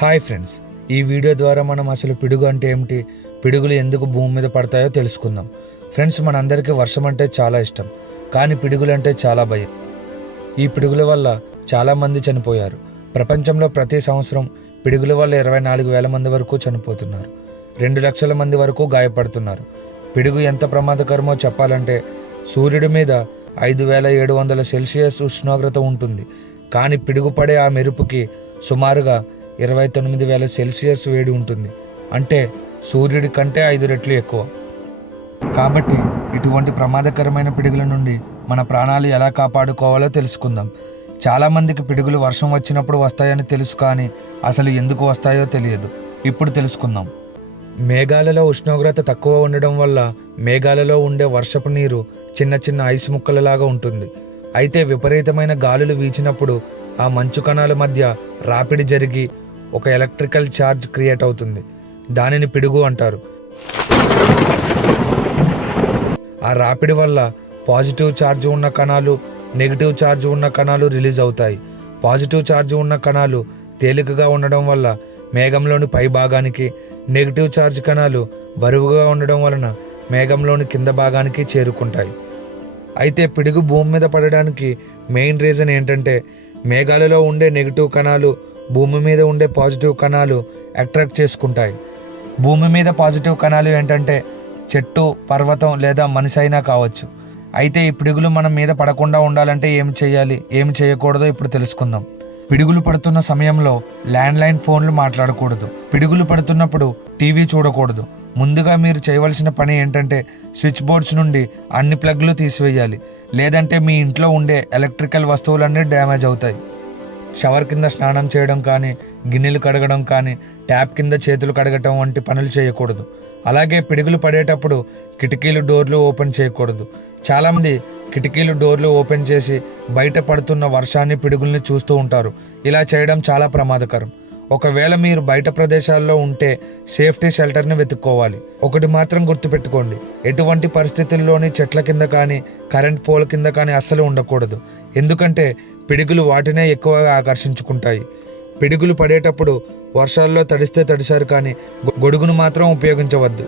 Hi friends, ఈ video ద్వారా మనం అసలు పిడుగు అంటే ఏమిటి, పిడుగులు ఎందుకు భూమి మీద పడతాయో తెలుసుకుందాం. ఫ్రెండ్స్, మనందరికీ వర్షం అంటే చాలా ఇష్టం, కానీ పిడుగులు అంటే చాలా భయం. ఈ పిడుగుల వల్ల చాలామంది చనిపోయారు. ప్రపంచంలో ప్రతి సంవత్సరం పిడుగుల వల్ల 24,000 మంది వరకు చనిపోతున్నారు. 2 లక్షల మంది వరకు గాయపడుతున్నారు. పిడుగు ఎంత ప్రమాదకరమో చెప్పాలంటే, సూర్యుడి మీద 5,700 సెల్సియస్ ఉష్ణోగ్రత ఉంటుంది, కానీ పిడుగు పడే ఆ మెరుపుకి సుమారుగా 29,000 సెల్సియస్ వేడి ఉంటుంది. అంటే సూర్యుడి కంటే 5 రెట్లు ఎక్కువ. కాబట్టి ఇటువంటి ప్రమాదకరమైన పిడుగుల నుండి మన ప్రాణాలు ఎలా కాపాడుకోవాలో తెలుసుకుందాం. చాలామందికి పిడుగులు వర్షం వచ్చినప్పుడు వస్తాయని తెలుసు, కానీ అసలు ఎందుకు వస్తాయో తెలియదు. ఇప్పుడు తెలుసుకుందాం. మేఘాలలో ఉష్ణోగ్రత తక్కువ ఉండడం వల్ల మేఘాలలో ఉండే వర్షపు నీరు చిన్న చిన్న ఐస్ ముక్కలలాగా ఉంటుంది. అయితే విపరీతమైన గాలులు వీచినప్పుడు ఆ మంచు కణాల మధ్య రాపిడి జరిగి ఒక ఎలక్ట్రికల్ ఛార్జ్ క్రియేట్ అవుతుంది. దానిని పిడుగు అంటారు. ఆ రాపిడి వల్ల పాజిటివ్ ఛార్జ్ ఉన్న కణాలు, నెగిటివ్ ఛార్జ్ ఉన్న కణాలు రిలీజ్ అవుతాయి. పాజిటివ్ ఛార్జ్ ఉన్న కణాలు తేలికగా ఉండడం వల్ల మేఘంలోని పై భాగానికి, నెగిటివ్ ఛార్జ్ కణాలు బరువుగా ఉండడం వలన మేఘంలోని కింద భాగానికి చేరుకుంటాయి. అయితే పిడుగు భూమి మీద పడడానికి మెయిన్ రీజన్ ఏంటంటే, మేఘాలలో ఉండే నెగిటివ్ కణాలు భూమి మీద ఉండే పాజిటివ్ కణాలు అట్రాక్ట్ చేసుకుంటాయి. భూమి మీద పాజిటివ్ కణాలు ఏంటంటే చెట్టు, పర్వతం లేదా మనిషి అయినా కావచ్చు. అయితే ఈ పిడుగులు మన మీద పడకుండా ఉండాలంటే ఏమి చేయాలి, ఏమి చేయకూడదో ఇప్పుడు తెలుసుకుందాం. పిడుగులు పడుతున్న సమయంలో ల్యాండ్లైన్ ఫోన్లు మాట్లాడకూడదు. పిడుగులు పడుతున్నప్పుడు టీవీ చూడకూడదు. ముందుగా మీరు చేయవలసిన పని ఏంటంటే, స్విచ్ బోర్డ్స్ నుండి అన్ని ప్లగ్లు తీసివేయాలి. లేదంటే మీ ఇంట్లో ఉండే ఎలక్ట్రికల్ వస్తువులన్నీ డ్యామేజ్ అవుతాయి. షవర్ కింద స్నానం చేయడం కానీ, గిన్నెలు కడగడం కానీ, ట్యాప్ కింద చేతులు కడగటం వంటి పనులు చేయకూడదు. అలాగే పిడుగులు పడేటప్పుడు కిటికీలు, డోర్లు ఓపెన్ చేయకూడదు. చాలామంది కిటికీలు, డోర్లు ఓపెన్ చేసి బయట పడుతున్న వర్షాన్ని, పిడుగుల్ని చూస్తూ ఉంటారు. ఇలా చేయడం చాలా ప్రమాదకరం. ఒకవేళ మీరు బయట ప్రదేశాల్లో ఉంటే సేఫ్టీ షెల్టర్ని వెతుక్కోవాలి. ఒకటి మాత్రం గుర్తుపెట్టుకోండి, ఎటువంటి పరిస్థితుల్లోని చెట్ల కింద కానీ, కరెంట్ పోల్ కింద కానీ అస్సలు ఉండకూడదు. ఎందుకంటే పిడుగులు వాటినే ఎక్కువగా ఆకర్షించుకుంటాయి. పిడుగులు పడేటప్పుడు వర్షాల్లో తడిస్తే తడిసారు, కానీ గొడుగును మాత్రం ఉపయోగించవద్దు.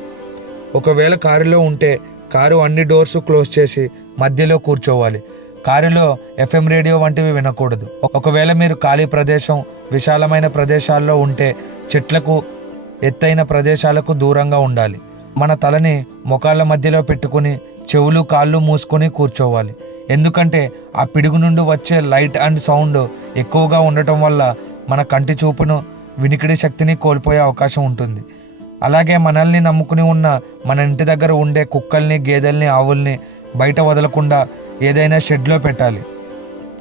ఒకవేళ కారులో ఉంటే కారు అన్ని డోర్స్ క్లోజ్ చేసి మధ్యలో కూర్చోవాలి. కారులో FM రేడియో వంటివి వినకూడదు. ఒకవేళ మీరు ఖాళీ ప్రదేశం, విశాలమైన ప్రదేశాల్లో ఉంటే చెట్లకు, ఎత్తైన ప్రదేశాలకు దూరంగా ఉండాలి. మన తలని మొకాళ్ళ మధ్యలో పెట్టుకుని చెవులు, కాళ్ళు మూసుకొని కూర్చోవాలి. ఎందుకంటే ఆ పిడుగు నుండి వచ్చే లైట్ అండ్ సౌండ్ ఎక్కువగా ఉండటం వల్ల మన కంటి చూపును, వినికిడి శక్తిని కోల్పోయే అవకాశం ఉంటుంది. అలాగే మనల్ని నమ్ముకుని ఉన్న మన ఇంటి దగ్గర ఉండే కుక్కల్ని, గేదెల్ని, ఆవుల్ని బయట వదలకుండా ఏదైనా షెడ్లో పెట్టాలి.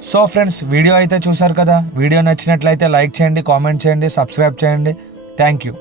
సో ఫ్రెండ్స్, వీడియో అయితే చూసారు కదా. వీడియో నచ్చినట్లయితే లైక్ చేయండి, కామెంట్ చేయండి, సబ్స్క్రైబ్ చేయండి. Thank you.